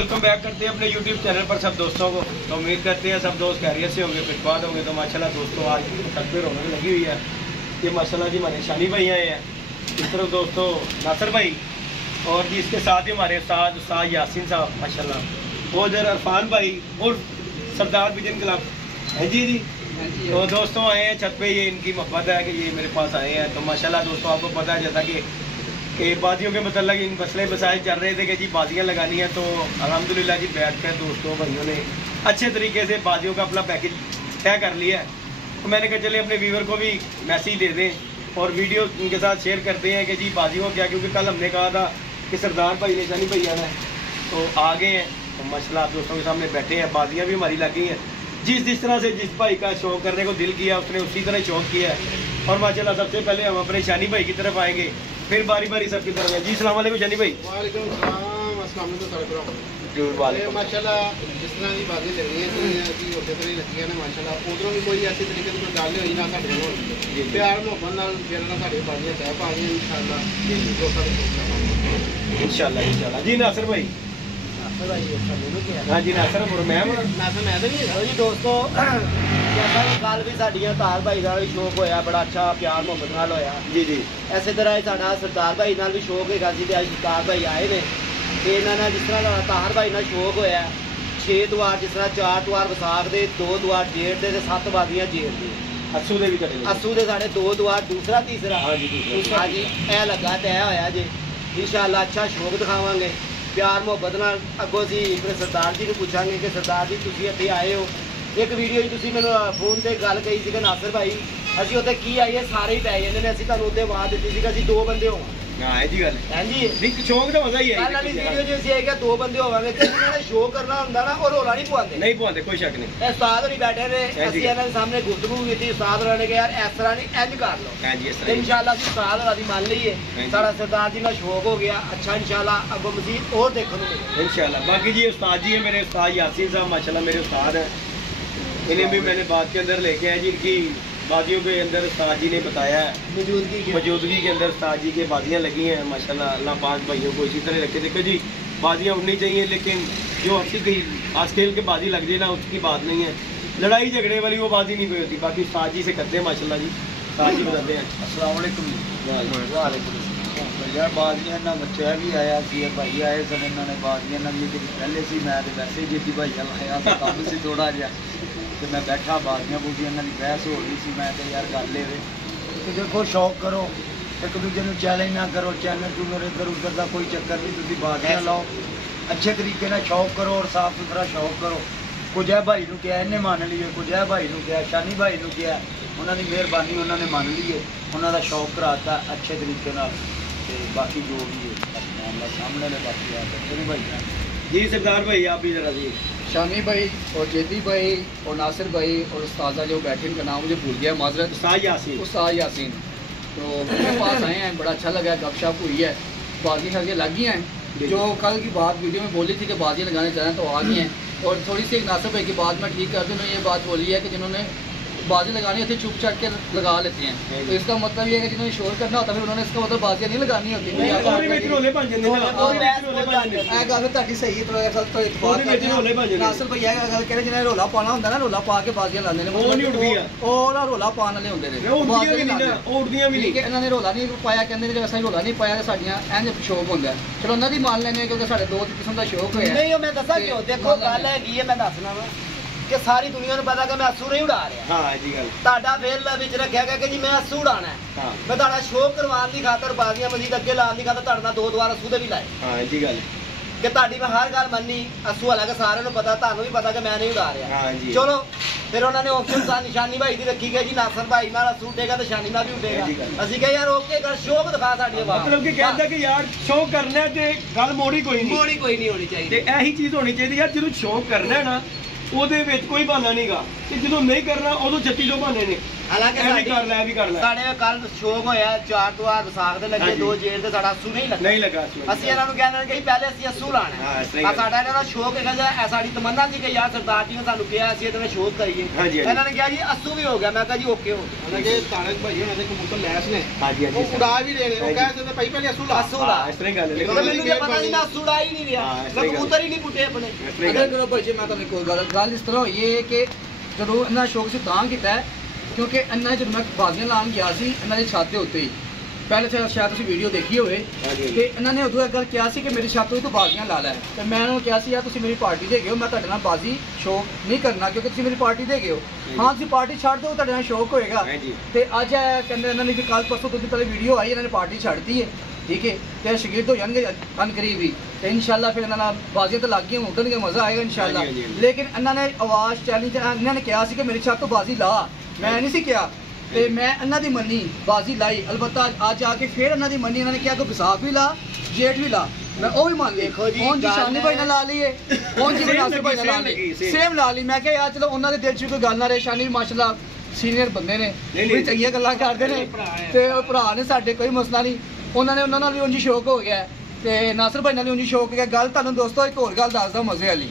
Welcome back करते हैं अपने यूट्यूब चैनल पर सब दोस्तों को। तो उम्मीद करते हैं सब दोस्त खैरियत से होंगे, फिटफाट होंगे। तो माशाल्लाह दोस्तों आज छत पे रौनक लगी हुई है। ये माशाल्लाह जी हमारे शानी भाई आए हैं, इस तरफ दोस्तों नासिर भाई, और जी इसके साथ ही हमारे उस्ताद यासीन साहब माशाल्लाह, वो इधर अरफान भाई और सरदार बिजन क्लब है जी। तो दोस्तों आए हैं छत पे, ये इनकी मोहब्बत है कि ये मेरे पास आए हैं। तो माशाल्लाह दोस्तों आपको पता है जैसा कि बाजियों के मतलब इन मसले मसाइल चल रहे थे कि जी बाजियाँ लगानी है। तो अल्हम्दुलिल्लाह जी बैठ कर दोस्तों भाइयों ने अच्छे तरीके से बाजियों का अपना पैकेज तय कर लिया है। तो मैंने कहा चले अपने व्यूवर को भी मैसेज दे दें और वीडियो उनके साथ शेयर करते हैं कि जी बाजियों क्या, क्योंकि कल हमने कहा था कि सरदार भाई ने शानी भाई आना है, तो आ गए हैं। तो माशाल्लाह आप दोस्तों के सामने बैठे हैं, बाजियाँ भी हमारी लगी हैं। जिस तरह से जिस भाई का शौक करने को दिल किया उसने उसी तरह शौक किया है। और माशाल्लाह सबसे पहले हम अपने शानी भाई की तरफ आएंगे, फिर बारी बारी सबकी तरफ है। जी अस्सलाम वालेकुम शानी भाई। माशाल्लाह जिस तरह की बातें लग रही है उसे तरह लगी है माशाल्लाह, उधरों भी कोई ऐसे तरीके की गल नहीं हुई ना साढ़े को प्यार मुहब्बत नाल फिर ना साढ़े बाजियां तय पा गई इंशाल्लाह। जी नासिर भाई। हाँ जी नासिर जी दोस्तों जैसा कि कल भी साड़ियाँ तार भाई का भी शौक होया, बड़ा अच्छा प्यार मुहब्बत नाल होया जी जी। इस तरह साडा सरदार भाई नाल भी शौक है जी। अज सरदार भाई आए ने ते इन्होंने जिस तरह तार भाई नाल शौक होया 6 द्वार, जिस तरह 4 द्वार विसाख दे, 2 द्वार जेठ दे, 7 बाजियां जेठ दी। अस्सू दे भी अस्सू दे साढ़े 2 द्वार, दूसरा तीसरा हाँ जी ए लगा तय होया जी। इंशाल्लाह अच्छा शौक दिखावांगे प्यार मुहब्बत नाल। अगों असीं अपने सरदार जी को पूछांगे कि सरदार जी तुसीं इत्थे आए हो, एक वीडियो तुसीं मैनूं फोन ते गल कही सी कि नासिर भाई असीं उत्थे की आईए सारे ही पै जांदे ने, असीं तुहानूं उत्थे आवाज़ दित्ती सी कि असीं 2 बंदे होवां। हाँ जी गल है जी, शौक तो मजा ही है। कल वाली वीडियो च असीं आए 2 बंदे होवांगे ते उन्होंने शो करना हुंदा ना, और रौला नहीं पवांदे कोई शक नहीं। उस्ताद होनी बैठे ने, असीं इन्हां दे सामने गुफ्तगू कीती, उस्ताद होरां ने कहा यार इस तरह नहीं इंज कर लो। इंशाल्लाह असीं उस्ताद होरां दी मान लईए, साडा सरदार जी नाल शौक हो गया अच्छा। इंशाल्लाह अगों मज़ीद और देखने को मिले इंशाल्लाह। बाकी जी उस्ताद जी है मेरे, उस्ताद यासीन साहब माशाल्लाह मेरे उस्ताद हैं। इन्हें भी मैंने बात के अंदर लेके आया जी, इनकी बाजियों के अंदर उस्ताद जी ने बताया मौजूदगी के अंदर उस्ताद जी के बाजियाँ लगी हैं माशाल्लाह। अल्लाह पाक भाइयों को इसी तरह रखे। देखो जी बाजियाँ उड़नी चाहिए, लेकिन जो हंसी गई आज खेल के बाजी लग जाए ना उसकी बात नहीं है, लड़ाई झगड़े वाली वो बाजी नहीं कोई होती। बाकी उस्ताद जी से करते हैं माशाल्लाह जी। उस्ताद जी बताते हैं अस्सलाम वालेकुम यार। बाजियां ना बच्चा भी आया सी, भाई आए सन, इन्होंने बाजियां ना भी पहले सी, मैं तो वैसे ही जीती भाई लाया तो काम सी थोड़ा जहा, तो मैं बैठा बाजियां बूजियां इन्हों की बहस हो रही सी। मैं तो यार गल ये कि देखो शौक करो, एक दूजे को चैलेंज ना करो, चैनल चूनर इधर उधर का कोई चक्कर नहीं, तुम बाजियां लाओ अच्छे तरीके से शौक करो और साफ सुथरा शौक करो। कुछ है भाई को क्या इन्हें मान लीए, कुछ है भाई को क्या शानी भाई को क्या, उन्होंने मेहरबानी उन्होंने मान ली है, उन्होंने शौक कराता अच्छे तरीके नाल। बाकी जो भी है मामला सामने ने बाकी आ भाई जी। सरदार भाई आप भी जरा जी। शानी भाई और जेदी भाई और नासिर भाई और उस्तादा जो बैठे इनका नाम मुझे भूल गया माजरत, उस्ताद यासीन। तो मेरे पास आए हैं, बड़ा अच्छा लगा, गपशप हुई है, बाजियाँ शाजियाँ लग गई हैं। जो कल की बात वीडियो में बोली थी कि बाजियाँ लगाने जाना तो आ गई हैं। और थोड़ी सी एक नासिर भाई की बात मैं ठीक कर दूँ, उन्होंने ये बात बोली है कि जिन्होंने बाजी लगानी होती है चुप चाट के लगा लेते हैं, तो इसका मतलब ये है कि जिन्होंने शोर करना होता है फिर उन्होंने इसका मतलब बाजियां नहीं लगानी होती। गल सही नासिर भाई गल कह जिन्हें रोला पाना होंगे ना, रोला पा के बाजियां लाते हैं, रोला पाने वाले होंगे इन्होंने रोला नहीं पाया, कहते जब असा रोला नहीं पाया तो साड़ियाँ इंज शौक होंगे। चलो उन्होंने मान लेने क्योंकि साढ़े 2 किस्म का शौक है। मैं दसा क्यों, देखो गल है मैं दसना वा कि सारी दुनिया को पता कि मैं अस्सू नहीं उड़ा रहा। हाँ जी गल ताड़ा फेल विच रखा गया कि जी मैं अस्सू उड़ाना है। हाँ। मैं ताड़ा शौक करवाने की खातर बाजियां मजीद अगे लाने की खातर ताड़ना 2 द्वार अस्सू दे भी लाए। हाँ जी गल कि ताड़ी मैं हर गल मन्नी, अस्सू वाला के सारे को पता, तानू भी पता कि मैं नहीं उड़ा रहा। हाँ जी। चलो फिर उन्होंने ऑप्शन सा निशानी भाई दी रखी गई जी, नासिर भाई नाल अस्सू उठेगा तो शानी नाल भी उठेगा। असि कहे यार ओके कर शौक दिखा साडी आवाज, मतलब कि कहंदा कि यार शौक करना है ते गल मोड़ी कोई नहीं होनी चाहिए। ते यही चीज होनी चाहिए यार, ਜਦੋਂ शौक करना है ना ਉਹਦੇ ਵਿੱਚ ਕੋਈ ਬਹਾਨਾ ਨਹੀਂਗਾ, ਤੇ ਜਦੋਂ ਨਹੀਂ ਕਰਨਾ ਉਦੋਂ 3600 ਬਹਾਨੇ ਨੇ। ਹਾਲਾਂਕਿ ਇਹ ਵੀ ਕਰ ਲੈ, ਇਹ ਵੀ ਕਰ ਲੈ। ਸਾਡੇ ਕੱਲ ਸ਼ੌਕ ਹੋਇਆ 4 ਤੋਂ ਬਾਅਦ ਵਿਸਾਖ ਦੇ ਲੱਗੇ, 2 ਜੇਠ ਤੇ ਸਾਡਾ ਅਸੂ ਨਹੀਂ ਲੱਗਾ ਅਸੀਂ ਇਹਨਾਂ ਨੂੰ ਕਹਿੰਦੇ ਕਿ ਪਹਿਲੇ ਅਸੀਂ ਅਸੂ ਲਾਣਾ ਆ। ਸਾਡਾ ਇਹਨਾਂ ਦਾ ਸ਼ੌਕ ਹੈਗਾ ਜਾਂ ਸਾਡੀ ਤਮੰਨਾ ਸੀ ਕਿ ਯਾਰ ਸਰਦਾਰ ਜੀ ਨੇ ਸਾਨੂੰ ਕਿਹਾ ਅਸੀਂ ਇਹਦੇ ਵਿੱਚ ਸ਼ੌਕ ਕਰੀਏ। ਇਹਨਾਂ ਨੇ ਕਿਹਾ ਜੀ ਅਸੂ ਵੀ ਹੋ ਗਿਆ। ਮੈਂ ਕਿਹਾ ਜੀ ਓਕੇ ਹੋ ਗਿਆ। ਜੇ ਤਾਰਕ ਭਾਈ ਉਹਨਾਂ ਦੇ ਕਬੂਤਰ ਲੈਸ ਨੇ ਹਾਂਜੀ ਹਾਂਜੀ ਉਹ ਉਡਾ ਵੀ ਰਹੇ ਨੇ, ਉਹ ਕਹਿੰਦੇ ਨੇ ਭਾਈ ਪਹਿਲੇ ਅਸੂ ਲਾ। ਇਸ ਤਰ੍ਹਾਂ ਗੱਲ ਹੈ। ਮੈਨੂੰ ਤਾਂ ਪਤਾ ਨਹੀਂ, ਮੈਂ ਅਸੂ ਉਡਾ ਹੀ ਨਹੀਂ ਰਿਹਾ, ਮੈਂ ਕਬੂਤਰ ਹੀ ਨਹੀਂ ਪੁੱਟੇ ਆਪਣੇ। ਅਗਰ ਕਰੋ ਭਾਈ ਜੀ, ਮੈਂ ਤੁਹਾਨੂੰ ਕੋਈ ਗੱਲ ਇਸ ਤਰ੍ਹਾਂ ਹੋਈ ਹੈ ਕਿ ਜਦੋਂ ਇਹਨਾਂ ਸ਼ੌਕ ਸੀ ਤਾਂ ਕੀਤਾ ਹੈ ਕਿਉਂਕਿ ਇਹਨਾਂ ਜਦੋਂ ਮੈਂ ਬਾਜ਼ੀਆਂ ਲਾਉਣ ਗਿਆ ਸੀ ਇਹਨਾਂ ਦੇ ਛੱਤ ਦੇ ਉੱਤੇ ਪਹਿਲੇ ਸ਼ਾਇਦ ਤੁਸੀਂ ਵੀਡੀਓ ਦੇਖੀ ਹੋਵੇ ਕਿ ਇਹਨਾਂ ਨੇ ਉਦੋਂ ਇਹ ਗੱਲ ਕਿਹਾ ਸੀ ਕਿ ਮੇਰੀ ਛੱਤ ਤੋਂ ਬਾਜ਼ੀਆਂ ਲਾ ਲੈ। ਤੇ ਮੈਂ ਉਹਨਾਂ ਨੂੰ ਕਿਹਾ ਸੀ ਯਾਰ ਤੁਸੀਂ ਮੇਰੀ ਪਾਰਟੀ ਦੇ ਗਏ ਹੋ, ਮੈਂ ਤੁਹਾਡੇ ਨਾਲ ਬਾਜ਼ੀ ਸ਼ੌਕ ਨਹੀਂ ਕਰਨਾ ਕਿਉਂਕਿ ਤੁਸੀਂ ਮੇਰੀ ਪਾਰਟੀ ਦੇ ਗਏ ਹੋ। ਹਾਂ ਤੁਸੀਂ ਪਾਰਟੀ ਛੱਡ ਦਿਓ, ਤੁਹਾਡੇ ਨਾਲ ਸ਼ੌਕ ਹੋਏਗਾ। ਤੇ ਅੱਜ ਕਹਿੰਦੇ ਇਹਨਾਂ ਨੇ ਕਿ ਕੱਲ ਪਰਸੋਂ ਤੋਂ ਪਹਿਲੇ ਵੀਡੀਓ ਆਈ, ਇਹਨਾਂ ਨੇ ਪਾਰਟੀ ਛੱਡਤੀ ਹੈ, ਠੀਕ ਹੈ। ਤੇ ਸ਼ਗੀਰਦ ਹੋ ਜਾਣਗੇ ਅਨਕਰੀਬ ਹੀ ਤੇ ਇਨਸ਼ਾਅੱਲਾ ਫਿਰ ਇਹਨਾਂ ਨਾਲ ਬਾਜ਼ੀਆਂ ਤਾਂ ਲੱਗ ਗਈਆਂ, ਉੱਡਣਗੇ, ਮਜ਼ਾ ਆਏਗਾ ਇਨਸ਼ਾਅੱਲਾ। ਲੇਕਿਨ ਇਹਨਾਂ ਨੇ ਆਵਾਜ਼ ਚੈਲੰਜ ਇਹਨਾਂ ਨੇ ਕਿਹਾ ਸੀ ਕਿ ਮੇਰੀ ਛੱਤ ਤੋਂ ਬਾਜ਼ੀ ਲਾ, ਮੈਂ ਨਹੀਂ ਸੀ ਕਿਹਾ ਤੇ ਮੈਂ ਇਹਨਾਂ ਦੀ ਮੰਨੀ, ਬਾਜ਼ੀ ਲਾਈ। ਅਲਬੱਤਾ ਅੱਜ ਆ ਕੇ ਫਿਰ ਇਹਨਾਂ ਦੀ ਮੰਨੀ, ਇਹਨਾਂ ਨੇ ਕਿਹਾ ਕਿ ਵਿਸਾਖ ਵੀ ਲਾ, ਜੇਠ ਵੀ ਲਾ, ਮੈਂ ਉਹ ਵੀ ਮੰਨ ਲਈ। ਹੁਣ ਜੀ ਸ਼ਾਨੀ ਭਾਈ ਨਾਲ ਲਾ ਲਈਏ, ਹੁਣ ਜੀ ਨਾਸਿਰ ਭਾਈ ਨਾਲ ਲਾ ਲਈ, ਸੇਮ ਲਾ ਲਈ। ਮੈਂ ਕਿਹਾ ਯਾਰ ਚਲੋ ਉਹਨਾਂ ਦੇ ਦਿਲ 'ਚ ਕੋਈ ਗੱਲ ਨਾ ਰਹੇ। ਸ਼ਾਨੀ ਵੀ ਮਾਸ਼ਾਅੱਲਾ ਸੀਨੀਅਰ ਬੰਦੇ ਨੇ, ਬੜੀ ਚੰਗੀਆਂ ਗੱਲਾਂ ਕਰਦੇ ਨੇ ਤੇ ਉਹ ਭਰਾ ਨੇ ਸਾਡੇ, ਕੋਈ ਮਸਲਾ ਨਹੀਂ। ਉਹਨਾਂ ਨਾਲ ਵੀ ਉਂਝ ਸ਼ੌਕ ਹੋ ਗਿਆ ਤੇ ਨਾਸਿਰ ਭਾਈ ਨਾਲ ਵੀ ਉਂਝ ਸ਼ੌਕ ਹੋ ਗਿਆ। ਗੱਲ ਤੁਹਾਨੂੰ ਦੋਸਤੋ ਇੱਕ ਹੋਰ ਗੱਲ ਦੱਸਦਾ ਮਜ਼ੇ ਵਾਲੀ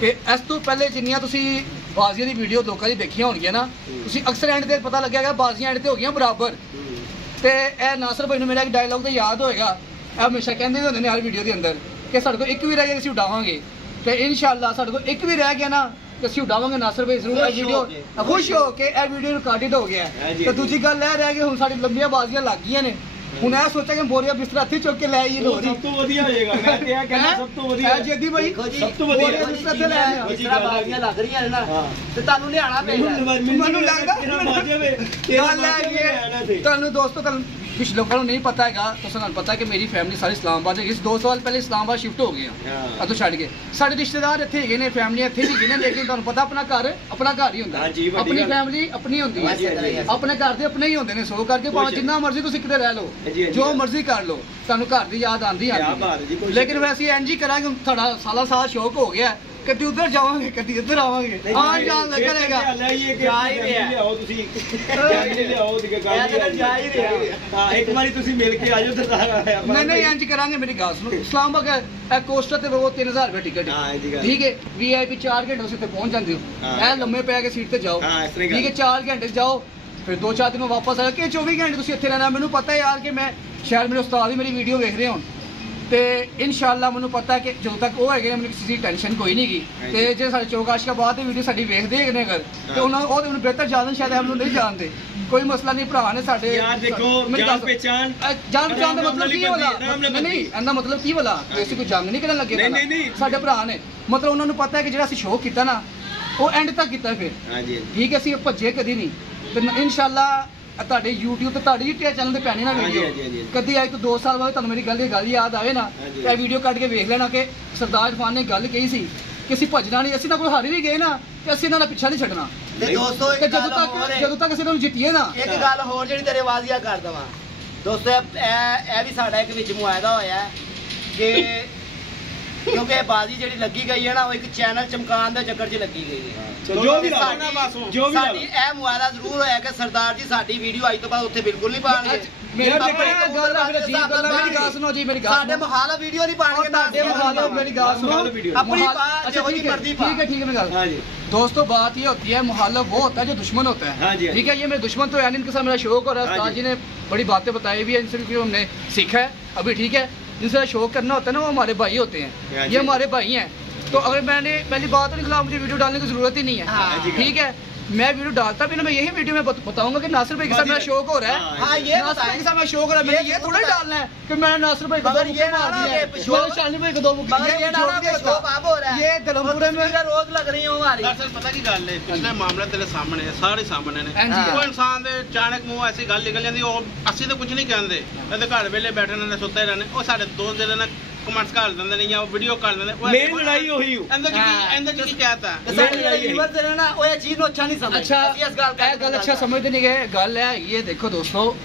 ਕਿ ਇਸ ਤੋਂ ਪਹਿਲੇ ਜਿੰਨੀਆਂ ਤੁਸੀਂ ਬਾਜ਼ੀਆਂ ਦੀ ਵੀਡੀਓ ਲੋਕਾਂ ਦੀ ਦੇਖੀਆਂ ਹੋਣਗੀਆਂ ਨਾ, ਤੁਸੀਂ ਅਕਸਰ ਐਂਡ ਤੇ ਪਤਾ ਲੱਗਿਆਗਾ ਬਾਜ਼ੀਆਂ ਐਂਡ ਤੇ ਹੋ ਗਈਆਂ ਬਰਾਬਰ। ਤੇ ਇਹ ਨਾਸਿਰ ਭਾਈ ਨੂੰ ਮੇਰਾ ਇੱਕ ਡਾਇਲੌਗ ਤਾਂ ਯਾਦ ਹੋਏਗਾ, ਇਹ ਹਮੇਸ਼ਾ ਕਹਿੰਦੇ ਹੁੰਦੇ ਨੇ ਹਰ ਵੀਡੀਓ ਦੇ ਅੰਦਰ ਕਿ ਸਾਡੇ ਕੋਲ ਇੱਕ ਵੀ ਰਹਿ ਗਿਆ ਅਸੀਂ ਉਡਾਵਾਂਗੇ। ਤੇ ਇਨਸ਼ਾਅੱਲਾ ਸਾਡੇ ਕੋਲ ਇੱਕ ਵੀ ਰਹਿ ਗਿਆ ਨਾ ਤੇ ਅਸੀਂ ਉਡਾਵਾਂਗੇ ਨਾਸਿਰ ਭਾਈ ਜ਼ਰੂਰ। ਇਹ ਵੀਡੀਓ ਖੁਸ਼ ਹੋ ਕੇ ਇਹ ਵੀਡੀਓ ਰਿਕਾਰਡਡ ਹੋ ਗਿਆ। ਤੇ ਦੂਜੀ ਗੱਲ ਇਹ ਰਹਿ ਗਈ, ਹੁਣ ਸਾਡੀ ਲੰਬੀਆਂ ਬਾਜ਼ੀਆਂ ਲੱਗ ਗਈਆਂ ਨੇ, ਹੁਣ ਇਹ ਸੋਚਿਆ ਕਿ ਬੋਰੀਆ ਬਿਸਤਰਾ ਇੱਥੇ ਚੁੱਕ ਕੇ ਲੈ ਆਈਏ ਲੋਰੀ। ਸਭ ਤੋਂ ਵਧੀਆ ਹੋਏਗਾ, ਮੈਂ ਤੇ ਇਹ ਕਹਿੰਦਾ ਸਭ ਤੋਂ ਵਧੀਆ ਜੱਦੀ ਭਾਈ ਸਭ ਤੋਂ ਵਧੀਆ ਬੋਰੀਆ ਬਿਸਤਰਾ ਤੇ ਲੈ ਆਇਆ। ਜਿਸ ਤਰ੍ਹਾਂ ਬਾਜ਼ੀਆਂ ਲੱਗ ਰਹੀਆਂ ਨੇ ਨਾ ਤੇ ਤੁਹਾਨੂੰ ਲਿਆਣਾ ਪਏਗਾ। ਮੈਨੂੰ ਲੱਗਦਾ ਤੁਹਾਨੂੰ ਦੋਸਤੋ ਤੁਹਾਨੂੰ ਕੁਝ ਲੋਕਾਂ ਨੂੰ ਨਹੀਂ ਪਤਾ ਹੈਗਾ, ਤੁਹਾਨੂੰ ਪਤਾ ਕਿ ਮੇਰੀ ਫੈਮਿਲੀ ਸਾਰੀ ਇਸਲਾਮਾਬਾਦ ਹੈਗੀ। 2 ਸਾਲ ਪਹਿਲੇ ਇਸਲਾਮਾਬਾਦ ਸ਼ਿਫਟ ਹੋ ਗਏ ਆ ਅਦੋਂ ਛੱਡ ਕੇ। ਸਾਡੇ ਰਿਸ਼ਤੇਦਾਰ ਇੱਥੇ ਹੈਗੇ ਨੇ, ਫੈਮਿਲੀ ਇੱਥੇ ਵੀ ਹੈਗੀ ਨੇ, ਲੇਕਿਨ ਤੁਹਾਨੂੰ ਪਤਾ ਆਪਣਾ ਘਰ ਹੀ ਹੁੰਦਾ, ਆਪਣੀ ਫੈਮਿਲੀ ਆਪਣੀ ਹੁੰਦੀ ਹੈ, ਆਪਣੇ ਘਰ ਦੇ ਆਪਣੇ ਹੀ ਹੁੰਦੇ ਨੇ। ਸੋ ਕਰਕੇ ਭਾਵੇਂ ਜਿੰਨਾ ਮਰਜ਼ੀ ਤੁਸੀਂ ਕਿਤੇ ਰਹਿ ਲਓ, ਜੋ ਮਰਜ਼ੀ ਕਰ ਲਓ, ਤੁਹਾਨੂੰ ਘਰ ਦੀ ਯਾਦ ਆਉਂਦੀ ਆ। ਲੇਕਿਨ ਵੈਸੇ ਇੰਝ ਹੀ ਕਰਾਂਗੇ, ਹੁਣ ਤੁਹਾਡਾ ਸਾਲਾ ਸ਼ੌਕ ਹੋ ਗਿਆ, ਕਦੀ ਉਧਰ ਜਾਵਾਂਗੇ ਕਦੀ ਇੱਧਰ ਆਵਾਂਗੇ, ਆਉਣ ਜਾਣ ਲੱਗਾ ਰਹੇਗਾ। ਇੱਕ ਵਾਰੀ ਤੁਸੀਂ ਮਿਲ ਕੇ ਆਜੋ। ਨਹੀਂ ਇੰਝ ਕਰਾਂਗੇ, ਮੇਰੀ ਗੱਲ ਸੁਣੋ। ਇਸਲਾਮਾਬਾਦ ਕੋਸਟਰ ਤੇ ਉਹ 3000 ਰੁਪਏ ਟਿਕਟ, ਠੀਕ ਹੈ। VIP 4 ਘੰਟੇ ਤੁਸੀਂ ਉੱਥੇ ਪਹੁੰਚ ਜਾਂਦੇ ਹੋ, ਐ ਲੰਮੇ ਪੈ ਕੇ ਸੀਟ ਤੇ ਜਾਓ, ਠੀਕ ਹੈ। 4 ਘੰਟੇ ਜਾਓ, ਫਿਰ 2-4 ਦਿਨ ਵਾਪਸ ਆਇਆ ਕਿ 24 ਘੰਟੇ ਤੁਸੀਂ ਇੱਥੇ ਰਹਿਣਾ। ਮੈਨੂੰ ਪਤਾ ਯਾਰ ਕਿ ਮੈਂ ਸ਼ਾਇਦ ਮੇਰੇ ਉਸਤਾਦ ਵੀ ਮੇਰੀ ਵੀਡੀਓ ਵੇਖ ਰਹੇ ਹੋਣ ਤੇ ਇਨਸ਼ਾਅੱਲਾ ਮੈਨੂੰ ਪਤਾ ਕਿ ਜਦੋਂ ਤੱਕ ਉਹ ਹੈਗੇ ਮੈਨੂੰ ਕਿਸੇ ਦੀ ਟੈਨਸ਼ਨ ਕੋਈ ਨਹੀਂ ਗੀ। ਤੇ ਜੇ ਸਾਡੇ ਚੌਕ ਆਸ਼ਕਾਬਾਦ ਦੀ ਵੀਡੀਓ ਸਾਡੀ ਵੇਖਦੇ ਹੈਗੇ ਨੇ ਅਗਰ ਤੇ ਉਹਨਾਂ ਨੂੰ ਉਹਨੂੰ ਬਿਹਤਰ ਜਾਣਨ, ਸ਼ਾਇਦ ਹਮ ਨੂੰ ਨਹੀਂ ਜਾਣਦੇ, ਕੋਈ ਮਸਲਾ ਨਹੀਂ। ਭਰਾ ਨੇ ਸਾਡੇ ਯਾਰ ਦੇਖੋ ਜਾਣ ਪਛਾਣ ਦਾ ਮਤਲਬ ਕੀ ਵਾਲਾ ਨਹੀਂ, ਇਹਦਾ ਮਤਲਬ ਕੀ ਵਾਲਾ ਅਸੀਂ ਕੋਈ ਜੰਗ ਨਹੀਂ ਕਰਨ ਲੱਗੇ। ਨਹੀਂ, ਸਾਡੇ ਭਰਾ ਨੇ ਮਤਲਬ ਉਹਨਾਂ ਨੂੰ ਪਤਾ ਹੈ ਕਿ ਜਿਹੜਾ ਅਸੀਂ ਸ਼ੋਅ ਕੀਤਾ ਨਾ ਉਹ ਐਂਡ ਤੱਕ ਕੀਤਾ। ਫਿਰ ਠੀਕ ਹੈ, ਅਸੀਂ ਭੱਜੇ ਕਦੀ ਨਹੀਂ। ਤੇ ਇਨਸ਼ਾਅੱਲਾ ਤੁਹਾਡੇ YouTube ਤੇ ਤੁਹਾਡੀ ਚੈਨਲ ਤੇ ਪੈਣੀ ਨਾ ਵੀਡੀਓ, ਕਦੀ ਅੱਜ ਤੋਂ 2 ਸਾਲ ਬਾਅਦ ਤੁਹਾਨੂੰ ਮੇਰੀ ਗੱਲ ਯਾਦ ਆਵੇ ਨਾ, ਇਹ ਵੀਡੀਓ ਕੱਢ ਕੇ ਵੇਖ ਲੈਣਾ ਕਿ ਸਰਦਾਰ ਇਰਫਾਨ ਨੇ ਗੱਲ ਕਹੀ ਸੀ ਕਿ ਅਸੀਂ ਭੱਜਣਾ ਨਹੀਂ, ਅਸੀਂ ਤਾਂ ਕੋਈ ਹਾਰ ਵੀ ਗਏ ਨਾ ਤੇ ਅਸੀਂ ਇਹਨਾਂ ਦਾ ਪਿੱਛਾ ਨਹੀਂ ਛੱਡਣਾ। ਤੇ ਦੋਸਤੋ ਜਦੋਂ ਤੱਕ ਅਸੀਂ ਇਹਨਾਂ ਨੂੰ ਜਿੱਤੀਏ ਨਾ। ਇੱਕ ਗੱਲ ਹੋਰ ਜਿਹੜੀ ਤੇਰੇ ਵਾਜ਼ੀਆ ਕਰ ਦਵਾਂ ਦੋਸਤੋ, ਇਹ ਵੀ ਸਾਡਾ ਇੱਕ ਵਿੱਚ ਮੁਆਇਦਾ ਹੋਇਆ ਕਿ ਕਿਉਂਕਿ ਬਾਜ਼ੀ ਜਿਹੜੀ ਲੱਗੀ ਗਈ ਹੈ ਨਾ, ਉਹ ਇੱਕ ਚੈਨਲ ਚਮਕਾਉਣ ਦੇ ਚੱਕਰ 'ਚ ਲੱਗੀ ਗਈ ਹੈ। ਸਾਡੀ ਇਹ ਮੁਆਇਦਾ ਜ਼ਰੂਰ ਹੋਇਆ ਕਿ ਸਰਦਾਰ ਜੀ ਸਾਡੀ ਵੀਡੀਓ ਅੱਜ ਤੋਂ ਬਾਅਦ ਉੱਥੇ ਬਿਲਕੁਲ ਨਹੀਂ ਪਾਣਗੇ। ਸਾਡੇ ਮੁਖਾਲਫ ਵੀਡੀਓ ਨਹੀਂ ਪਾਣਗੇ, ਤੁਹਾਡੇ ਮੁਖਾਲਫ ਮੇਰੀ ਗੱਲ ਸੁਣੋ, अपनी बात जो होगी मर्जी पा। ठीक है मैं गल दोस्तों बात ये होती है, मुखालिफ वो होता है जो दुश्मन होता है, ठीक है। ये मेरे दुश्मन तो यानी इनके साथ मेरा शौक और उस्ताद जी ने बड़ी बातें बताई भी है, इनसे भी हमने सीखा है अभी, ठीक है। जिनसे शौक करना होता है ना वो हमारे भाई होते हैं, ये हमारे भाई हैं। तो अगर मैंने पहली बात के खिलाफ मुझे वीडियो डालने की जरूरत ही नहीं है, ठीक है। मैं वीडियो डालता भी ना, मैं यही वीडियो में बताऊंगा कि नासिर भाई के साथ मेरा शौक हो रहा है। हाँ, ये नासिर भाई के साथ मेरा शौक हो रहा है, मैंने ये थोड़ा डालना है कि मैंने नासिर भाई को दो मुक्के मार दिए, शानी भाई को 2 मुक्के, ये धर्मपुरे में रोज लग रही है हमारी। दरअसल पता की गल है, पिछले मामले तेरे सामने है, सारे सामने ने। कोई इंसान दे अचानक मुंह ऐसी गल निकल जाती, ਅਸੀਂ ਤਾਂ ਕੁਝ ਨਹੀਂ ਕਹਿੰਦੇ, ਇਹਦੇ ਘਰ ਵੇਲੇ ਬੈਠੇ ਨੇ ਸੁੱਤੇ ਰਹਿਣੇ। ਉਹ ਸਾਡੇ ਦੋਸਤ ਜਿਹੜੇ ਨੇ ਕਮੈਂਟਸ ਕਰ ਦਿੰਦੇ ਨੇ ਜਾਂ ਵੀਡੀਓ ਕਰ ਦਿੰਦੇ ਨੇ। ਮੇਰੀ ਲੜਾਈ ਉਹੀ ਹੋ ਇਹਦੇ ਚ ਕੀ ਕਹਤਾ ਸਾਡੀ ਲੜਾਈ ਵੀਵਰ ਦੇ ਨਾ ਉਹ ਇਹ ਚੀਜ਼ ਨੂੰ ਅੱਛਾ ਨਹੀਂ ਸਮਝਦੇ। अच्छा ਇਹ ਗੱਲ ਅੱਛਾ ਸਮਝਦੇ ਨਹੀਂ ਗਏ। ਗੱਲ ਹੈ ਇਹ ਦੇਖੋ ਦੋਸਤੋ,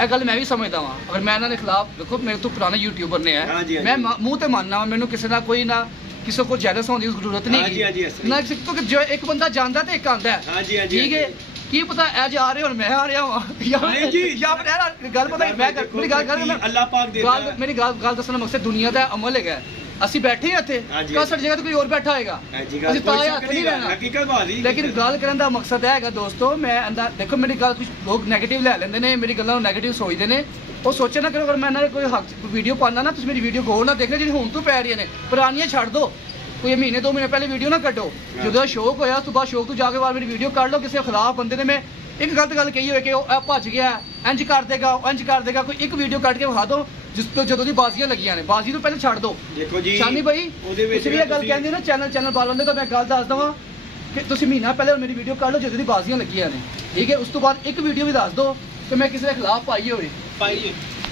ਇਹ ਗੱਲ ਮੈਂ ਵੀ ਸਮਝਦਾ ਵਾਂ। ਅਗਰ ਮੈਂ ਇਹਨਾਂ ਦੇ ਖਿਲਾਫ ਦੇਖੋ, ਮੇਰੇ ਤੋਂ ਪੁਰਾਣੇ ਯੂਟਿਊਬਰ ਨੇ ਹੈ, ਮੈਂ ਮੂੰਹ ਤੇ ਮੰਨਣਾ, ਮੈਨੂੰ ਕਿਸੇ ਦਾ ਕੋਈ ਨਾ ਕਿਸੇ को जेलस होने की जरूरत नहीं है ना। जो एक बंदा जाता तो एक आंदा है, ठीक है। ਕੀ ਪਤਾ ਅੱਜ ਆ ਰਹੇ ਹੁਣ ਮੈਂ ਆ ਰਿਹਾ ਹਾਂ ਨਹੀਂ ਜੀ। ਜਾਂ ਫਿਰ ਇਹ ਗੱਲ ਪਤਾ ਮੈਂ ਮੇਰੀ ਗੱਲ ਅੱਲਾਹ ਪਾਕ ਦੇਤਾ ਹੈ। ਮੇਰੀ ਗੱਲ ਦੱਸਣ ਦਾ ਮਕਸਦ ਦੁਨੀਆ ਦਾ ਅਮਲ ਹੈਗਾ। ਅਸੀਂ ਬੈਠੇ ਹਾਂ ਇੱਥੇ, ਕੱਲ ਸਾਡੀ ਜਗ੍ਹਾ ਤੇ ਕੋਈ ਹੋਰ ਬੈਠਾ ਹੋਏਗਾ, ਅਸੀਂ ਤਾਂ ਹੱਥ ਨਹੀਂ ਲੈਣਾ। ਹਕੀਕਤ ਬਾਤ ਹੀ। ਲੇਕਿਨ ਗੱਲ ਕਰਨ ਦਾ ਮਕਸਦ ਇਹ ਹੈਗਾ ਦੋਸਤੋ, ਮੈਂ ਅੰਦਰ ਦੇਖੋ ਮੇਰੀ ਗੱਲ ਕੁਝ ਲੋਕ ਨੈਗੇਟਿਵ ਲੈ ਲੈਂਦੇ ਨੇ, ਮੇਰੀ ਗੱਲਾਂ ਨੂੰ ਨੈਗੇਟਿਵ ਸੋਚਦੇ ਨੇ। ਉਹ ਸੋਚੇ ਨਾ ਕਰੋ ਅਗਰ ਮੈਂ ਇਹਨਾਂ ਦੇ ਕੋਈ ਵੀਡੀਓ ਪਾਉਂਦਾ ਨਾ, ਤੁਸੀਂ ਮੇਰੀ ਵੀਡੀਓ ਗੌਰ ਨਾਲ ਦੇਖਣਾ, ਜਿਹੜੀ ਹੁਣ ਤੋਂ ਪੈ ਰਹੀਆਂ ਨੇ ਪੁਰਾਣੀਆਂ ਛੱਡ ਦਿਓ। ਕੋਈ ਮਹੀਨੇ 2 ਮਹੀਨੇ ਪਹਿਲੇ ਵੀਡੀਓ ਨਾ ਕੱਢੋ। ਜਦੋਂ ਸ਼ੌਕ ਹੋਇਆ ਉਸ ਤੋਂ ਬਾਅਦ ਸ਼ੌਕ ਤੋਂ ਜਾ ਕੇ ਬਾਅਦ ਮੇਰੀ ਵੀਡੀਓ ਕੱਢ ਲਓ। ਕਿਸੇ ਖਿਲਾਫ ਬੰਦੇ ਨੇ ਮੈਂ ਇੱਕ ਗਲਤ ਗੱਲ ਕਹੀ ਹੋਏ ਕਿ ਉਹ ਭੱਜ ਗਿਆ, ਇੰਜ ਕਰ ਦੇਗਾ, ਇੰਜ ਕਰ ਦੇਗਾ, ਕੋਈ ਇੱਕ ਵੀਡੀਓ ਕੱਢ ਕੇ ਵਿਖਾ ਦਿਓ ਜਿਸ ਤੋਂ ਜਦੋਂ ਦੀ ਬਾਜ਼ੀਆਂ ਲੱਗੀਆਂ ਨੇ। ਬਾਜ਼ੀ ਤੋਂ ਪਹਿਲੇ ਛੱਡ ਦਿਓ। ਦੇਖੋ ਜੀ ਸ਼ਾਨੀ ਭਾਈ ਤੁਸੀਂ ਵੀ ਇਹ ਗੱਲ ਕਹਿੰਦੇ ਨਾ ਚੈਨਲ ਬਾਲ ਹੁੰਦੇ, ਤਾਂ ਮੈਂ ਗੱਲ ਦੱਸ ਦਵਾਂ ਕਿ ਤੁਸੀਂ ਮਹੀਨਾ ਪਹਿਲੇ ਮੇਰੀ ਵੀਡੀਓ ਕੱਢ ਲਓ ਜਦੋਂ ਦੀ ਬਾਜ਼ੀਆਂ ਲੱਗੀਆਂ ਨੇ, ਠੀਕ ਹੈ। ਉਸ ਤੋਂ ਬਾਅਦ ਇੱਕ ਵੀਡੀਓ ਵੀ ਦੱਸ ਦਿਓ ਕਿ ਮੈਂ ਕਿਸੇ ਦੇ ਖਿਲਾਫ ਪਾਈ ਹੋਵੇ।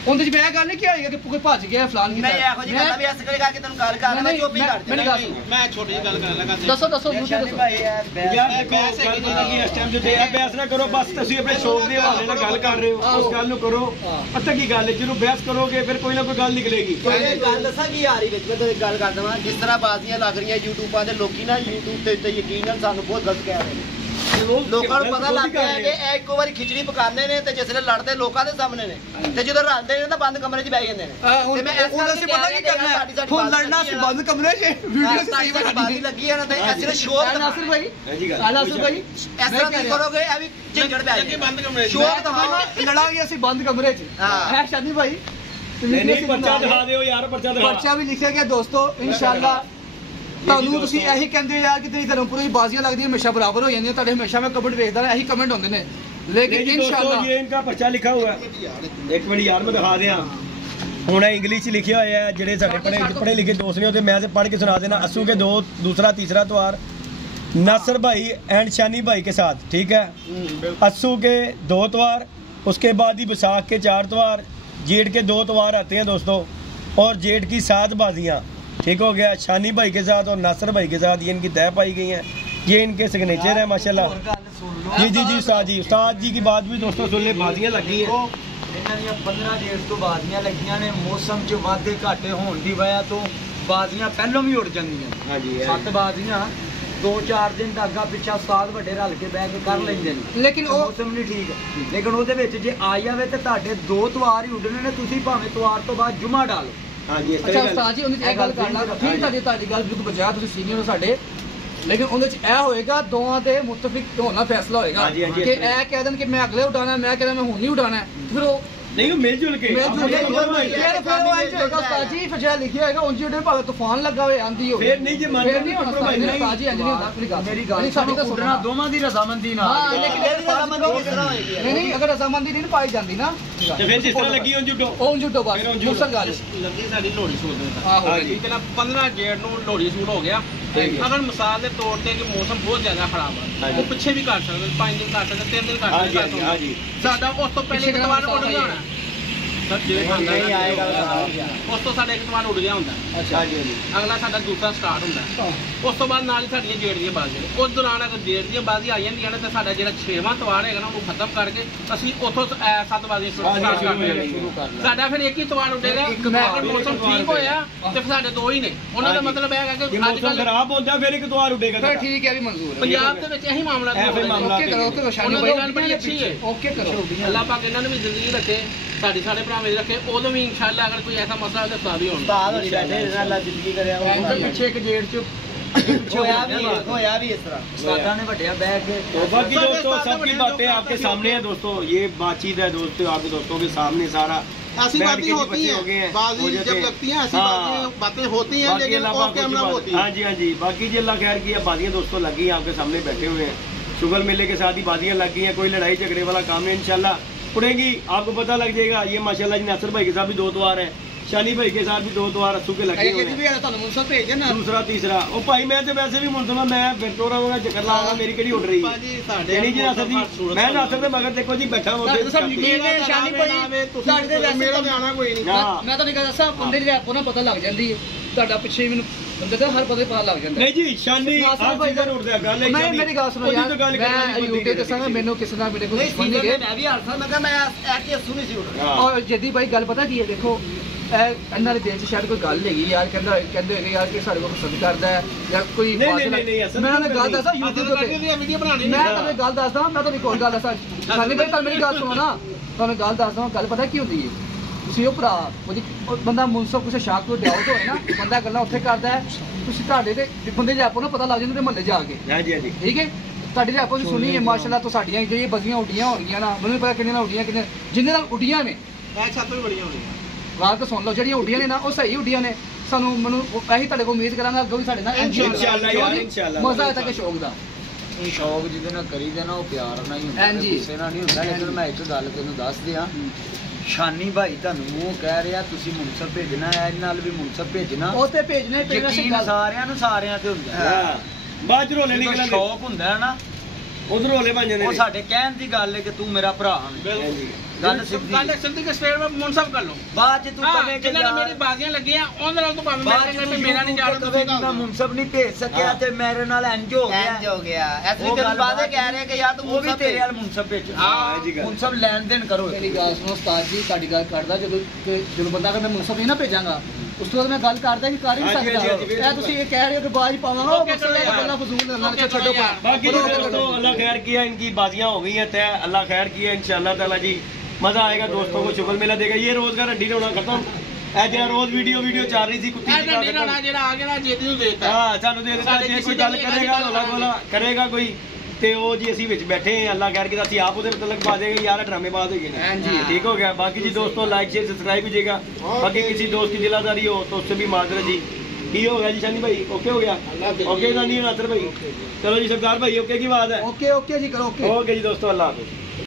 ਉਹਦੇ ਚ ਮੈਂ ਗੱਲ ਨਹੀਂ ਕੀ ਹੋਏਗਾ ਕਿ ਕੋਈ ਭੱਜ ਗਿਆ ਫਲਾਨ ਕੀਤਾ। ਨਹੀਂ ਇਹੋ ਜਿਹੀ ਗੱਲਾਂ ਵੀ ਐਸ ਕਰਕੇ ਕਰਕੇ ਤੈਨੂੰ ਗੱਲ ਕਰਨਾ ਚੁੱਪ ਹੀ ਕਰ ਦੇ। ਮੈਂ ਛੋਟੀ ਜਿਹੀ ਗੱਲ ਕਰਨ ਲੱਗਾ। ਦੱਸੋ ਦੱਸੋ ਭਾਈ ਯਾਰ ਦੇਖੋ ਗੱਲ ਪਤਾ ਕੀ ਇਸ ਟਾਈਮ ਤੇ ਬਹਿਸ ਨਾ ਕਰੋ, ਬਸ ਤੁਸੀਂ ਆਪਣੇ ਸ਼ੌਕ ਦੇ ਹਵਾਲੇ ਨਾਲ ਗੱਲ ਕਰ ਰਹੇ ਹੋ, ਉਸ ਗੱਲ ਨੂੰ ਕਰੋ। ਪਤਾ ਕੀ ਗੱਲ ਹੈ, ਜਦੋਂ ਬਹਿਸ ਕਰੋਗੇ ਫਿਰ ਕੋਈ ਨਾ ਕੋਈ ਗੱਲ ਨਿਕਲੇਗੀ। ਕੋਈ ਗੱਲ ਦੱਸਾਂ ਕੀ ਆ ਰਹੀ ਵਿੱਚ ਮੈਂ ਤੁਹਾਨੂੰ ਗੱਲ ਕਰ ਦਵਾਂ, ਜਿਸ ਤਰ੍ਹਾਂ ਬਾਜ਼ੀਆਂ ਲੱਗ ਰਹੀਆਂ ਯੂਟਿਊਬਾਂ ਦੇ, ਲੋਕੀ ਨਾ ਯੂਟਿਊਬ ਦੇ ਉੱਤੇ ਯਕੀਨ ਨਾਲ ਸਾਨੂੰ ਬਹੁਤ ਗਲਤ ਕਹਿ ਰਹੇ ਨੇ। ਲੋਕਾਂ ਨੂੰ ਪਤਾ ਲੱਗ ਗਿਆ ਕਿ ਇਹ ਇੱਕੋ ਵਾਰੀ ਖਿਚੜੀ ਪਕਾਉਂਦੇ ਨੇ ਤੇ ਜਿਸਲੇ ਲੜਦੇ ਲੋਕਾਂ ਦੇ ਸਾਹਮਣੇ ਨੇ, ਤੇ ਜਦੋਂ ਰਲਦੇ ਨੇ ਤਾਂ ਬੰਦ ਕਮਰੇ 'ਚ ਬਹਿ ਜਾਂਦੇ ਨੇ। ਤੇ ਮੈਂ ਇਸ ਗੱਲ ਤੇ ਪਤਾ ਕੀ ਕਰਨਾ ਹੈ, ਹੁਣ ਲੜਨਾ ਸੀ ਬੰਦ ਕਮਰੇ 'ਚ, ਵੀਡੀਓ ਸਹੀ ਬਾਜ਼ੀ ਲੱਗੀ ਹੈ ਨਾ, ਤੇ ਅਸੀਂ ਸ਼ੋਰ ਨਾਸਿਰ ਭਾਈ ਨਾਸਿਰ ਭਾਈ ਇਸ ਤਰ੍ਹਾਂ ਕੀ ਕਰੋਗੇ, ਇਹ ਵੀ ਝਿੰਜੜ ਪੈ ਜਾਏ। ਬੰਦ ਕਮਰੇ ਸ਼ੋਰ ਦਵਾਂਗਾ ਲੜਾਂਗੇ ਅਸੀਂ ਬੰਦ ਕਮਰੇ 'ਚ। ਹੈ ਸ਼ਾਨੀ ਭਾਈ ਨਹੀਂ ਪਰਚਾ ਦਿਖਾ ਦਿਓ ਯਾਰ, ਪਰਚਾ ਦਿਖਾ। ਪਰਚਾ ਵੀ ਲਿਖਿਆ ਗਿਆ ਦੋਸਤੋ ਇਨਸ਼ਾਅੱਲਾ। ਤੁਹਾਨੂੰ ਤੁਸੀਂ ਇਹੀ ਕਹਿੰਦੇ ਹੋ ਯਾਰ ਕਿ ਤੇਰੀ ਧਰਮਪੁਰ ਦੀ ਬਾਜ਼ੀਆਂ ਲੱਗਦੀਆਂ ਹਮੇਸ਼ਾ ਬਰਾਬਰ ਹੋ ਜਾਂਦੀਆਂ, ਤੁਹਾਡੇ ਹਮੇਸ਼ਾ ਮੈਂ ਕਮੈਂਟ ਵੇਖਦਾ ਰਿਹਾ, ਇਹੀ ਕਮੈਂਟ ਹੁੰਦੇ ਨੇ। लेकिन इंशाल्लाह ये इनका पर्चा लिखा हुआ है, एक मिनट यार मैं दिखा दिया ਹੁਣ ਇੰਗਲਿਸ਼ ਚ ਲਿਖਿਆ ਹੋਇਆ ਹੈ। ਜਿਹੜੇ ਸਾਡੇ ਪੜ੍ਹੇ ਲਿਖੇ ਦੋਸਤ ਨੇ ਉਹਦੇ ਮੈਂ ਤੇ ਪੜ੍ਹ के सुना देना। असू के 2 दूसरा तीसरा त्योहार नासिर भाई एंड शानी भाई के साथ, ठीक है। असू के 2 त्योहार, उसके बाद ही बैसाख के 4 त्योहार, जेठ के 2 त्योहार आते हैं दोस्तों, और जेठ की 7 बाजियाँ, ठीक हो गया। शानी भाई के साथ और नासिर भाई के साथ ये इनकी तय पाई गई हैं, ये इनके सिग्नेचर है माशाल्लाह। जी जी जी उस्ताद जी की बात भी दोस्तों सुन ले। बाजियाँ लगी हैं ਇਹਨਾਂ ਦੀਆਂ 15 ਡੇਜ਼ ਤੋਂ ਬਾਜ਼ੀਆਂ ਲੱਗੀਆਂ ਨੇ। ਮੌਸਮ 'ਚ ਵਾਧੇ ਘਾਟੇ ਹੋਣ ਦੀ ਵਜ੍ਹਾ ਤੋਂ ਬਾਜ਼ੀਆਂ ਪਹਿਲਾਂ ਵੀ ਉੱਡ ਜਾਂਦੀਆਂ। ਹਾਂਜੀ 7 ਬਾਜ਼ੀਆਂ 2-4 ਦਿਨ ਦਾ ਅੱਗਾ ਪਿੱਛਾ ਸਾਲ ਵੱਡੇ ਰਲ ਕੇ ਬਹਿ ਕੇ ਕਰ ਲੈਂਦੇ ਨੇ। ਲੇਕਿਨ ਉਹ ਮੌਸਮ ਨਹੀਂ ਠੀਕ, ਲੇਕਿਨ ਉਹਦੇ ਵਿੱਚ ਜੇ ਆ ਜਾਵੇ ਤੇ ਤੁਹਾਡੇ 2 ਤਿਉਹਾਰ ਹੀ ਉੱਡਣੇ ਨੇ। ਤੁਸੀਂ ਭਾਵੇਂ ਤਿਉਹਾਰ ਤੋਂ ਬਾਅਦ ਜੁਮਾ ਡਾਲੋ। ਹਾਂਜੀ ਇਸ ਅੱਛਾ ਤਰ੍ਹਾਂ ਉਸਤਾਦ ਜੀ ਉਹਨੇ ਇਹ ਗੱਲ ਕਰਨਾ ਠੀਕ, ਤੁਹਾਡੀ ਗੱਲ ਬਿਲਕੁਲ ਬਚਾ, ਤੁਸੀਂ ਸੀਨੀਅਰ ਹੋ ਸਾਡੇ। ਲੇਕਿਨ ਉਹਦੇ ਚ ਇਹ ਹੋਏਗਾ ਦੋਵਾਂ ਦੇ ਮੁਤਫਿਕ ਹੋਣਾ ਫੈਸਲਾ ਹੋਏਗਾ ਕਿ ਇਹ ਕਹਿ ਦੇਣ ਕਿ ਮੈਂ ਅਗਲੇ ਉਡਾਣਾ, ਮੈਂ ਕਹਿੰਦਾ ਮੈਂ ਹੁਣ ਨਹੀਂ ਉਡਾਣਾ, ਫਿਰ ਉਹ ਨਹੀਂ ਉਹ ਮਿਲ ਜੁਲ ਕੇ ਫਿਰ ਉਹ ਇੰਜ ਹੋਏਗਾ ਉਸਤਾਦ ਜੀ। ਫਿਰ ਜਿਹੜਾ ਲਿਖਿਆ ਹੋਏਗਾ ਉਂਝ ਉਡੇ, ਭਾਵੇਂ ਤੂਫਾਨ ਲੱਗਾ ਹੋਵੇ, ਆਂਦੀ ਹੋਵੇ, ਫਿਰ ਨਹੀਂ ਜੇ ਮੰਨ ਫਿਰ ਨਹੀਂ ਹੋਣਾ ਉਸਤਾਦ ਜੀ। ਇੰਜ ਨਹੀਂ ਹੁੰਦਾ। ਮੇਰੀ ਗੱਲ ਸਾਡੀ ਤਾਂ ਉੱਡਣਾ ਦੋਵਾਂ ਦੀ ਰਜ਼ਾਮੰਦੀ ਨਾਲ। ਹਾਂ ਲੇਕਿਨ ਇਹਦੀ ਰਜ਼ਾਮੰਦੀ ਕਿਸ ਤਰ੍ਹਾਂ ਹੋਏਗੀ? ਨਹੀਂ ਅਗਰ ਰਜ਼ਾਮੰਦੀ ਨਹੀਂ ਪਾਈ ਜਾਂਦੀ ਨਾ ਤੇ ਫਿਰ ਜਿਸ ਤਰ੍ਹਾਂ ਲੱਗੀ ਉਂਝ ਉਡੋ, ਉਹ ਉਂਝ ਉਡੋ ਬਸ ਮੁਸਲ ਗੱਲ। ਲੱਗੀ ਸਾਡੀ ਲੋਹੜੀ ਸੂਟ ਦੇ ਆਹੋ ਠੀਕ ਹੈ ਨਾ। 15 ਜੇਠ ਨੂੰ ਲੋਹੜੀ ਸੂਟ ਹੋ ਗਿਆ। ਅਗਰ ਮਿਸਾਲ ਦੇ ਤੌਰ ਤੇ ਕਿ ਮੌਸਮ ਬਹੁਤ ਜ਼ਿਆਦਾ ਖਰਾਬ ਹੈ, ਉਹ ਪਿੱਛੇ ਵੀ ਕਰ ਸਕਦੇ, 5 ਦਿਨ ਕਰ ਸਕਦੇ, 3 ਦਿਨ ਕਰ ਸਕਦੇ। ਹਾਂਜੀ ਸਾਡਾ ਉਸ ਤੋਂ ਪਹਿਲੇ ਇੱਕ ਵਾਰ ਉੱਡ ਗਿਆ ਹੋਣਾ ਸਰ, ਜੇਠ ਨਹੀਂ ਆਏਗਾ ਉਸ ਤੋਂ ਸਾਡਾ ਇੱਕ ਵਾਰ ਉੱਡ ਗਿਆ ਹੁੰਦਾ। ਅੱਛਾ ਜੀ ਅਗਲਾ ਸਾਡਾ ਦੂਸਰਾ ਸਟਾਰਟ ਹੁੰਦਾ। ਉਸ ਤੋਂ ਬਾਅਦ ਨਾਲ ਹੀ ਸਾਡੀਆਂ ਜੇਠ ਦੀਆਂ ਬਾਜ਼ੀਆਂ। ਉਸ ਦੌਰਾਨ ਅਗਰ ਜੇਠ ਦੀਆਂ ਬਾਜ਼ੀਆਂ ਆ ਜਾਂਦੀਆਂ ਨੇ ਤਾਂ ਸਾਡਾ ਜਿਹੜਾ 6ਵਾਂ ਤਿਉਹਾਰ ਹੈਗਾ ਨਾ ਉਹਨੂੰ ਖਤਮ ਕਰਕੇ ਅਸੀਂ ਉੱਥੋਂ 7 ਬਾਜ਼ੀਆਂ ਸਟਾਰਟ ਕਰਦੇ ਹਾਂ। ਸਾਡਾ ਫਿਰ ਇੱਕ ਹੀ ਤਿਉਹਾਰ ਉੱਡੇਗਾ। ਅਗਰ ਮੌਸਮ ਠੀਕ ਹੋਇਆ ਤੇ ਫਿਰ ਸਾਡੇ 2 ਹੀ ਨੇ। ਉਹਨਾਂ ਦਾ ਮਤਲਬ ਇਹ ਹੈਗਾ ਕਿ ਅੱਜ ਕੱਲ੍ਹ ਖਰਾਬ ਹੁੰਦਾ ਫਿਰ ਇੱਕ ਤਿਉਹਾਰ ਉੱਡੇਗਾ। ਫਿਰ ਠੀਕ ਹੈ ਵੀ ਮਨਜ਼ੂਰ ਹੈ। ਪੰਜਾਬ ਦੇ ਵਿੱਚ ਇਹੀ ਮਾਮਲਾ ਓਕੇ ਕਰੋ, ਓਕੇ ਸ਼ਾਨੀ ਉਹਨਾਂ ਦੀ ਗੱਲ ਬੜੀ ਅੱਛੀ ਹੈ। ਓਕੇ ਕਰੋ। ਅੱਲਾਹ ਪਾਕ ਇਹਨਾਂ ਨੂੰ ਵੀ ਜ਼ਿੰਦਗੀ ਰੱਖੇ, ਸਾਡੇ ਸਾਰੇ ਭਰਾਵੇਂ ਦੀ ਰੱਖੇ। ਉਦੋਂ ਵੀ ਇਨਸ਼ਾਅੱਲਾ ਅਗਰ ਕੋਈ ਐਸਾ ਮਸਲਾ ਹੋਵੇ ਤਾਂ ਸਾਹ ਵੀ ਹੋਣ। ਉਸਤਾਦ ਹੋਣੀ ਬੈਠੇ ਇਹਨਾਂ ਨਾਲ ਜ਼ਿੰਦਗੀ ਕਰਿਆ ਪਿੱਛੇ ਇੱਕ ਜੇੜ 'ਚ ਹੋਇਆ ਵੀ ਇਸ ਤਰ੍ਹਾਂ ਉਸਤਾਦਾਂ ਨੇ ਵੱਡਿਆ ਬਹਿ के। तो बाकी दोस्तों सबकी बातें आपके सामने है दोस्तों, ये बातचीत है दोस्तों, आपके दोस्तों के सामने सारा ऐसी बातें होती हैं, बाजी जब लगती हैं ऐसी बातें होती हैं, लेकिन ऑफ कैमरा होती हैं। हाँ जी हाँ जी। बाकी जी अल्लाह खैर की बाजियाँ दोस्तों लगी हैं, आपके सामने बैठे हुए हैं। शुगर मेले के साथ ही बाजियाँ लग गई हैं, कोई लड़ाई झगड़े वाला काम नहीं। इंशाल्लाह उड़ेंगी, आपको पता लग जाएगा। ये माशाल्लाह जी नासिर भाई के साथ भी 2 त्योहार हैं, शानी भाई के साथ भी 2 त्योहार असू के लगे हुए हैं। दूसरा तीसरा ओ भाई मैं तो वैसे भी मुंसमा, मैं फिरतो रहूंगा, चक्कर लाऊंगा, मेरी केड़ी उड़ रही है नहीं जी नासिर जी। मैं नासिर दे मगर देखो जी बैठा ਮੈਂ ਤਾਂ ਨਹੀਂ ਕਹਿੰਦਾ ਸਭ ਬੰਦੇ ਦੀ ਆਪੋ ਨਾ ਪਤਾ ਲੱਗ ਜਾਂਦੀ ਹੈ। ਤੁਹਾਡਾ ਪਿੱਛੇ ਮੈਨੂੰ ਬੰਦੇ ਦਾ ਹਰ ਪਤਾ ਪਤਾ ਲੱਗ ਜਾਂਦਾ ਨਹੀਂ ਜੀ। ਸ਼ਾਨੀ ਆਫੀਸਰ ਉੱਠਦਾ ਗੱਲ ਹੈ। ਮੈਂ ਮੇਰੀ ਗੱਲ ਸੁਣੋ ਯਾਰ, ਮੈਂ ਯੂਕੇ ਤੇ ਸੰਗ ਮੈਨੂੰ ਕਿਸੇ ਨਾਲ ਮੇਰੇ ਕੋਲ ਦੁਸ਼ਮਣੀ ਨਹੀਂ ਹੈ। ਮੈਂ ਵੀ ਹਰਸਾ ਮੈਂ ਕਿਹਾ ਮੈਂ ਐ ਕਿ ਸੁਣੀ ਸੀ ਔਰ ਜੱਦੀ ਭਾਈ ਗੱਲ ਪਤਾ ਕੀ ਹੈ, ਦੇਖੋ ਇਹਨਾਂ ਦੇ ਦਿਲ 'ਚ ਸ਼ਾਇਦ ਕੋਈ ਗੱਲ ਹੈਗੀ ਯਾਰ, ਕਹਿੰਦੇ ਹੈਗੇ ਯਾਰ ਕਿ ਸਾਡੇ ਕੋਲ ਪਸੰਦ ਕਰਦਾ ਹੈ ਜਾਂ ਕੋਈ ਨਹੀਂ, ਮੈਂ ਉਹਨਾਂ ਗੱਲ ਦੱਸਾਂ YouTube ਤੇ ਵੀਡੀਓ ਬਣਾਣੀ ਮੈਂ ਤੁਹਾਨੂੰ ਗੱਲ ਦੱਸਦਾ, ਮੈਂ ਤੁਹਾਨੂੰ ਕੋਈ ਗੱਲ ਦੱਸਾਂ ਸਾਨੀ ਭਾਈ, ਤੁਹਾਨੂੰ ਮੇਰੀ ਗੱਲ ਸੁਣੋ ਨਾ, ਤੁਹਾਨੂੰ ਗੱਲ ਦੱਸਦਾ, ਗੱਲ ਪਤਾ ਕੀ ਹੁੰਦੀ ਹੈ, ਤੁਸੀਂ ਉਹ ਭਰਾ ਉਹ ਬੰਦਾ ਮੁਨਸਬ ਕੁਛ ਸ਼ਾਕ ਤੋਂ ਡਾਊਟ ਹੋਏ ਨਾ, ਬੰਦਾ ਗੱਲਾਂ ਉੱਥੇ ਕਰਦਾ ਹੈ, ਤੁਸੀਂ ਤੁਹਾਡੇ ਤੇ ਬੰਦੇ ਜੇ ਆਪਾਂ ਨੂੰ ਪਤਾ ਲੱਗ ਜਾਂਦਾ ਮਹੱਲੇ ਜਾ ਕੇ, ਹਾਂਜੀ ਹਾਂਜੀ ਠੀਕ ਹੈ, ਤੁਹਾਡੇ ਜੇ ਆਪਾਂ ਸੁਣੀ ਹੈ ਮਾਸ਼ਾਅੱਲਾ ਤੋਂ ਸਾਡੀਆਂ ਜਿਹੜੀਆਂ ਬਜ਼ੀਆਂ ਉੱਡੀਆਂ ਹੋਣਗੀਆਂ ਨਾ, ਮੈਨੂੰ ਪਤਾ ਕਿੰਨੇ ਨਾਲ ਉੱਡੀਆਂ, ਕਿੰਨੇ ਜਿੰਨੇ ਨਾਲ ਉੱਡੀਆਂ ਨੇ ਇਹ ਛੱਤ ਵੀ ਬੜੀਆਂ ਹੋਣੀਆਂ। ਗੱਲ ਤਾਂ ਸੁਣ ਲਓ, ਜਿਹੜੀਆਂ ਉੱਡੀਆਂ ਨੇ ਨਾ ਉਹ ਸਹੀ ਉੱਡੀਆਂ ਨੇ, ਮੈਨੂੰ ਅਸੀਂ ਤੁਹਾਡੇ ਕੋਲ ਉਮੀਦ ਕਰਾਂਗਾ ਅੱਗੇ ਵੀ ਸਾਡੇ ਨਾਲ ਇੰਸ਼ਾਅੱਲਾ ਯਾਰ, ਇੰਸ਼ਾਅੱਲਾ ਮਜ਼ਾ ਆਇਆ ਕਿ ਸ਼ੌਕ ਦਾ ਸ਼ੌਕ ਜਿਹਦੇ ਨਾਲ ਕਰੀਦਾ ਨਾ ਉਹ ਪਿਆਰ ਨਾਲ ਹੀ ਹੁੰਦਾ, ਹਾਂਜੀ। ਗੁੱਸੇ ਨਾਲ ਨਹੀਂ ਹੁੰਦਾ। ਲੇਕਿਨ ਮੈਂ ਇੱਕ ਗੱਲ ਤੈਨੂੰ ਦੱਸ ਦਿਆਂ, ਸ਼ਾਨੀ ਭਾਈ ਤੁਹਾਨੂੰ ਮੂੰਹ ਕਹਿ ਰਿਹਾ ਤੁਸੀਂ ਮੁਨਸਬ ਭੇਜਣਾ ਹੈ, ਇਹਦੇ ਨਾਲ ਵੀ ਮੁਨਸਬ ਭੇਜਣਾ, ਉਹ ਤੇ ਭੇਜਣੇ ਯਕੀਨ ਸਾਰਿਆਂ ਤੇ ਹੁੰਦਾ ਹੈ। ਹਾਂ ਬਾਅਦ ਚ ਰੋਲੇ ਜਦੋਂ ਨਿਕਲਣਗੇ, ਸ਼ੌਕ ਹੁੰਦਾ ਹੈ ਨਾ, ਉਧਰ ਰੋਲੇ ਬਣ ਜਾਂਦੇ ਉਹ ਨੇ। ਸਾਡੇ ਕਹਿਣ ਦੀ ਗੱਲ ਹੈ ਕਿ ਤੂੰ ਮੇਰਾ ਭਰਾ ਹੈ, ਹਾਂਜੀ ਗੱਲ ਸਿੱਧੀ। ਗੱਲ ਸਿੱਧੀ ਕੇ ਸਟੇਟ ਵਿੱਚ ਮੁਨਸਬ ਕਰ ਲਓ। ਬਾਅਦ ਚ ਤੂੰ ਕਵੇਂ ਕਿ ਜਿਨ੍ਹਾਂ ਨੇ ਮੇਰੀ ਬਾਜ਼ੀਆਂ ਲੱਗੀਆਂ ਉਹਨਾਂ ਨਾਲ ਤੋਂ ਭਾਵੇਂ ਬਾਅਦ ਚ ਮੈਂ ਮੇਰਾ ਨਹੀਂ ਜਾਣ ਕਵੇਂ ਕਿ ਮੈਂ ਮੁਨਸਬ ਨਹੀਂ ਭੇਜ ਸਕਿਆ ਤੇ ਮੇਰੇ ਨਾਲ ਇੰਜ ਹੋ ਗਿਆ, ਇੰਜ ਹੋ ਗਿਆ, ਐਸੇ ਉਹ ਤੇ ਗੱਲ ਬਾਅਦ ਕਹਿ ਰਹੇ ਕਿ ਯਾਰ ਤੂੰ ਉਹ ਵੀ ਤੇਰੇ ਨਾਲ ਮੁਨਸਬ ਭੇਜ, ਹਾਂ ਜੀ ਗੱਲ। ਮੁਨਸਬ ਲੈਣ ਦੇਣ ਕਰੋ। ਮੇਰੀ ਗੱਲ ਸੁਣੋ ਉਸਤਾਦ ਜੀ, ਤੁਹਾਡੀ ਗੱਲ ਕਰਦਾ ਜਦੋਂ ਬੰਦਾ ਕਹਿੰਦਾ ਮੁਨਸਬ ਨਹੀਂ ਨਾ ਭੇਜਾਂਗਾ, ਉਸ ਤੋਂ ਬਾਅਦ ਮੈਂ ਗੱਲ ਕਰਦਾ ਕਿ ਕਰ ਹੀ ਨਹੀਂ ਹਾਂਜੀ, ਹਾਂਜੀ, ਸਕਦਾ, ਬਿਲਕੁਲ। ਇਹ ਤੁਸੀਂ ਇਹ ਕਹਿ ਰਹੇ ਹੋ ਕਿ ਬਾਜ ਪਾਵਾਂਗਾ, ਉਹ ਮਕਸਦ ਹੈ ਗੱਲਾਂ ਫਜ਼ੂਲ ਗੱਲਾਂ ਨੇ, ਛੱਡੋ बाकी तो दोस्तों अल्लाह खैर किया, इनकी बाजियां हो गई हैं तय, अल्लाह खैर किया इंशाअल्लाह ताला जी, मजा आएगा, दोस्तों को शुक्र मेला देगा। ये रोज का रंडी होना खत्म, ऐ रोज वीडियो चल रही थी कुत्ती ਇਹ ਡੰਡੀ ਨਾਲ ਜਿਹੜਾ ਆ ਗਿਆ ਨਾ ਜੇਦੀ ਨੂੰ ਦੇਤਾ। हाँ सानू दे देता, जे कोई गल करेगा रोला गोला करेगा कोई ਤੇ ਉਹ ਜੀ ਅਸੀਂ ਵਿੱਚ ਬੈਠੇ ਹਾਂ, ਅੱਲਾ ਖੈਰ ਕੀਤਾ, ਅਸੀਂ ਆਪ ਉਹਦੇ ਮਤਲਬ ਪਾ ਦੇਗੇ ਯਾਰ ਡਰਾਮੇਬਾਜ਼ हो गए ना। ਹਾਂਜੀ। ठीक हो गया। बाकी जी दोस्तों लाइक शेयर सब्सक्राइब कीजिएगा। बाकी किसी दोस्त की दिलादारी हो तो उससे भी माजरत जी। ठीक हो गया जी शानी भाई, ओके हो गया, ओके नानी नासर भाई, चलो जी सरदार भाई ओके की बात है, ओके जी करो, ओके ओके जी दोस्तों, अल्लाह हाफिज़।